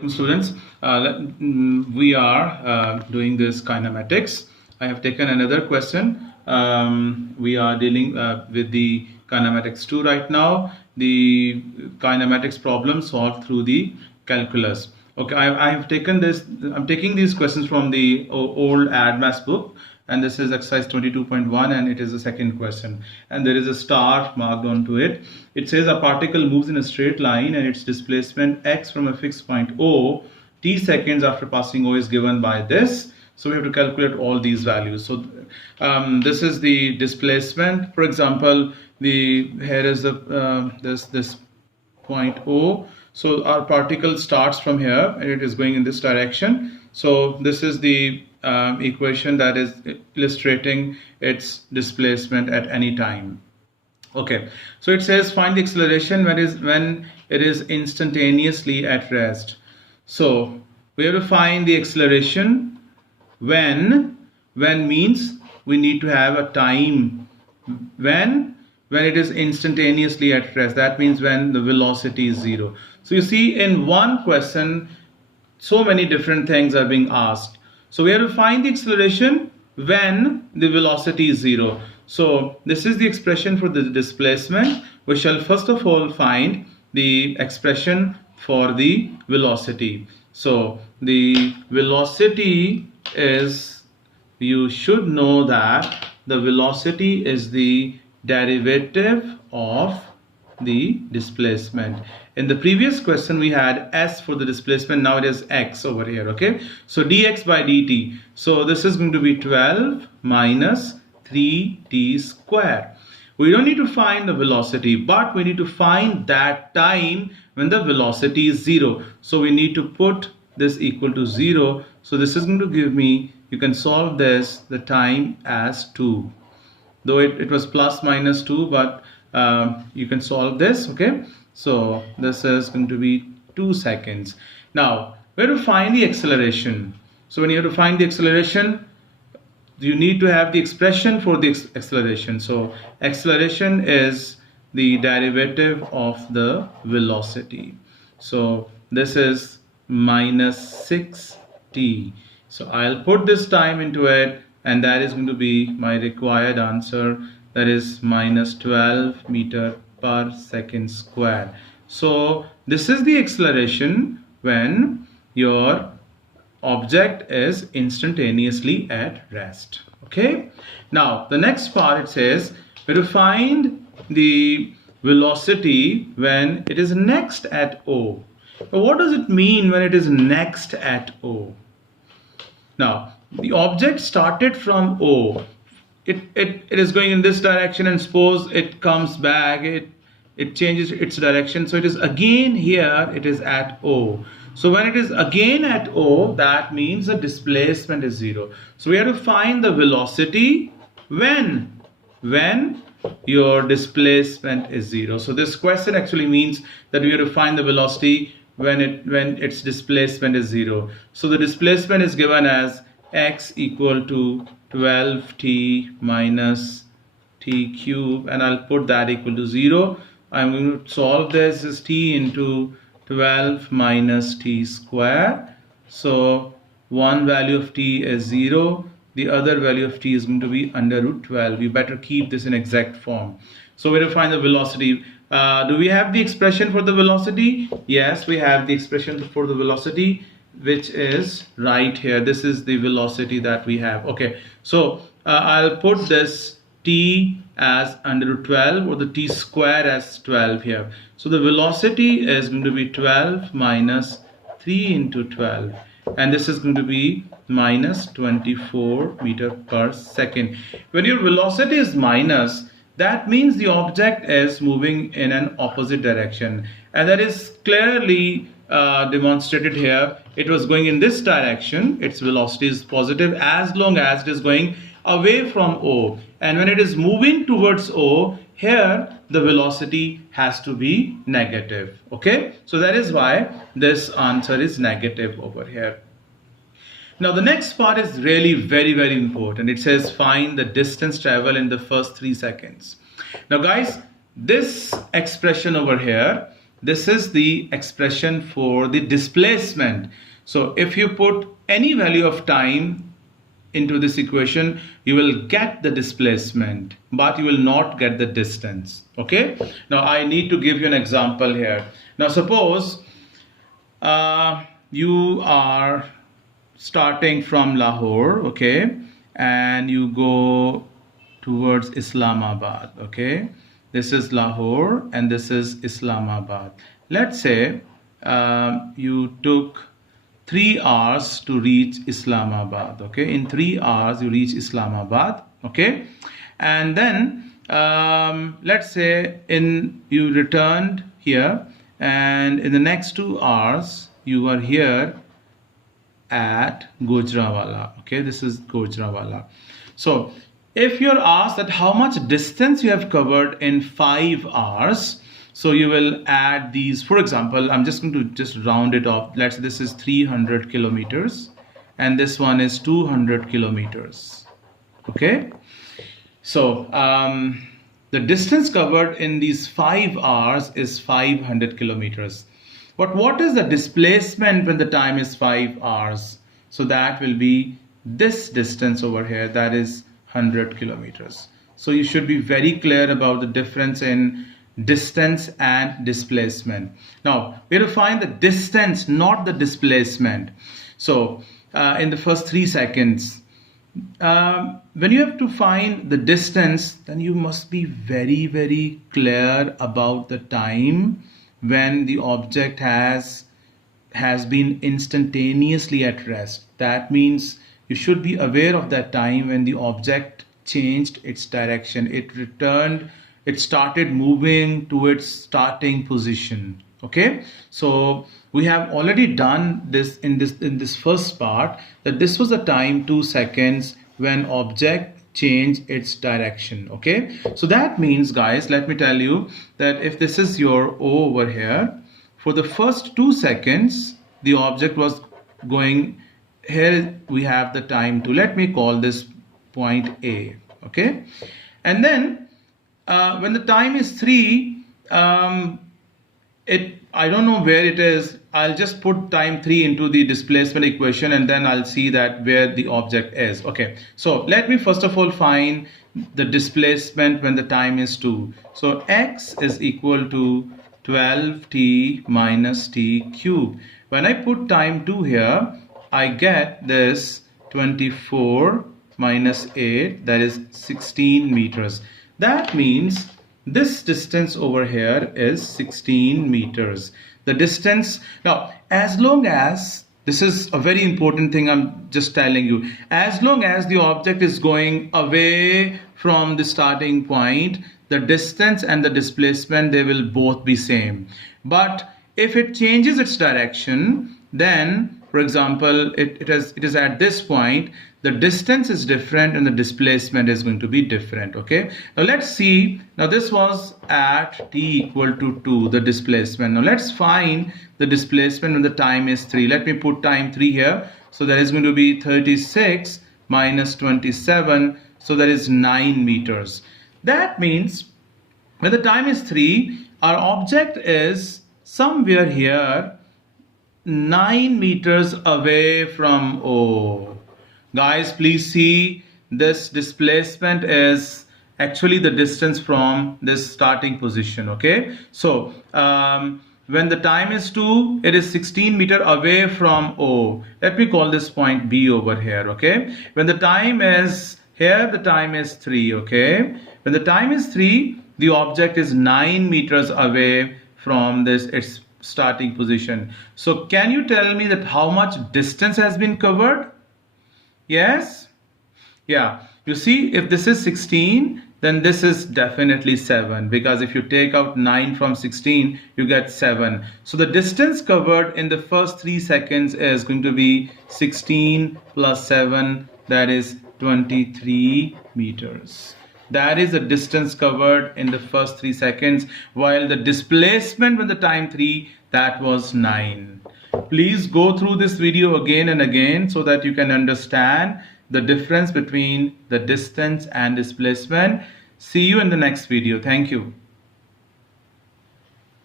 Assalamualaikum students. We are doing this kinematics. I have taken another question. We are dealing with the kinematics 2 right now. The kinematics problem solved through the calculus. Okay, I have taken this. I'm taking these questions from the old ADMAS book, and this is exercise 22.1, and it is the second question, and there is a star marked onto it. It says a particle moves in a straight line and its displacement x from a fixed point O t seconds after passing O is given by this. So we have to calculate all these values. So this is the displacement. For example, here is the this point O. So our particle starts from here and it is going in this direction. So this is the equation that is illustrating its displacement at any time. Okay, so it says find the acceleration when it is instantaneously at rest. So we have to find the acceleration when means we need to have a time when it is instantaneously at rest. That means when the velocity is 0. So you see, in one question so many different things are being asked. So we have to find the acceleration when the velocity is 0. So this is the expression for the displacement. We shall first of all find the expression for the velocity. So the velocity is, you should know that the velocity is the derivative of the displacement. In the previous question we had s for the displacement, now it is x over here. Okay, so dx by dt, so this is going to be 12 minus 3t square. We don't need to find the velocity, but we need to find that time when the velocity is 0. So we need to put this equal to 0. So this is going to give me, you can solve this, the time as 2, though it was plus minus 2, but you can solve this. Okay, so this is going to be 2 seconds. Now we have to find the acceleration. So when you have to find the acceleration, you need to have the expression for the acceleration. So acceleration is the derivative of the velocity. So this is minus 6t. So I'll put this time into it, and that is going to be my required answer, that is minus 12 meter per second square. So this is the acceleration when your object is instantaneously at rest. Okay, now the next part, it says we have to find the velocity when it is next at O. Now, what does it mean when it is next at O? Now the object started from O, it is going in this direction, and suppose it comes back, it changes its direction, so it is again here, it is at O. So when it is again at O, that means the displacement is 0. So we have to find the velocity when your displacement is 0. So this question actually means that we have to find the velocity when its displacement is 0. So the displacement is given as x equal to 12t minus t cube, and I'll put that equal to 0. I'm going to solve this as t into 12 minus t square. So one value of t is 0, the other value of t is going to be under root 12. You better keep this in exact form. So we're to find the velocity. Do we have the expression for the velocity? Yes, we have the expression for the velocity, which is right here. This is the velocity that we have. Okay, so I'll put this t as under root 12, or the t square as 12 here. So the velocity is going to be 12 minus 3 into 12, and this is going to be minus 24 meter per second. When your velocity is minus, that means the object is moving in an opposite direction, and that is clearly demonstrated here. It was going in this direction, its velocity is positive as long as it is going away from O, and when it is moving towards O, here the velocity has to be negative. Okay, so that is why this answer is negative over here. Now the next part is really very important. It says find the distance traveled in the first 3 seconds. Now guys, this expression over here this is the expression for the displacement. So if you put any value of time into this equation, you will get the displacement, but you will not get the distance. Okay, now I need to give you an example here. Now suppose you are starting from Lahore, okay, and you go towards Islamabad. Okay, this is Lahore and this is Islamabad. Let's say you took 3 hours to reach Islamabad. Okay, in 3 hours you reach Islamabad. Okay, and then let's say you returned here, and in the next 2 hours you are here at Gujranwala. Okay, this is Gujranwala. So if you're asked that how much distance you have covered in 5 hours, so you will add these. For example, I'm just going to just round it off. Let's say this is 300 kilometers and this one is 200 kilometers. Okay, so the distance covered in these 5 hours is 500 kilometers. But what is the displacement when the time is 5 hours? So that will be this distance over here, that is 100 kilometers. So you should be very clear about the difference in distance and displacement. Now we have to find the distance, not the displacement. So in the first 3 seconds, when you have to find the distance, then you must be very, very clear about the time when the object has been instantaneously at rest. That means you should be aware of that time when the object changed its direction. It started moving to its starting position. Okay, so we have already done this in this first part, that this was the time 2 seconds when object change its direction. Okay, so that means, guys, let me tell you that if this is your O over here, for the first 2 seconds the object was going here. We have the time 2. Let me call this point A. Okay, and then when the time is 3, I don't know where it is. I'll just put time 3 into the displacement equation and then I'll see that where the object is. Okay, so let me first of all find the displacement when the time is 2. So x is equal to 12t minus t cube. When I put time 2 here, I get this 24 minus 8, that is 16 meters. That means this distance over here is 16 meters. The distance, now as long as, this is a very important thing I'm just telling you, as long as the object is going away from the starting point, the distance and the displacement, they will both be same. But if it changes its direction, then for example it is at this point, the distance is different and the displacement is going to be different. Okay, now let's see. Now this was at t equal to 2, the displacement. Now let's find the displacement when the time is 3. Let me put time 3 here. So that is going to be 36 minus 27, so that is 9 meters. That means when the time is 3, our object is somewhere here 9 meters away from O. Guys, please see, this displacement is actually the distance from this starting position. Okay, so when the time is 2, it is 16 meter away from O. Let me call this point B over here. Okay, when the time is here, the time is 3. Okay, when the time is 3, the object is 9 meters away from this its starting position. So can you tell me that how much distance has been covered? Yes, yeah, you see, if this is 16, then this is definitely 7, because if you take out 9 from 16, you get 7. So the distance covered in the first 3 seconds is going to be 16 plus 7, that is 23 meters. That is the distance covered in the first 3 seconds, while the displacement when the time 3, that was 9. Please go through this video again and again so that you can understand the difference between the distance and displacement. See you in the next video. Thank you.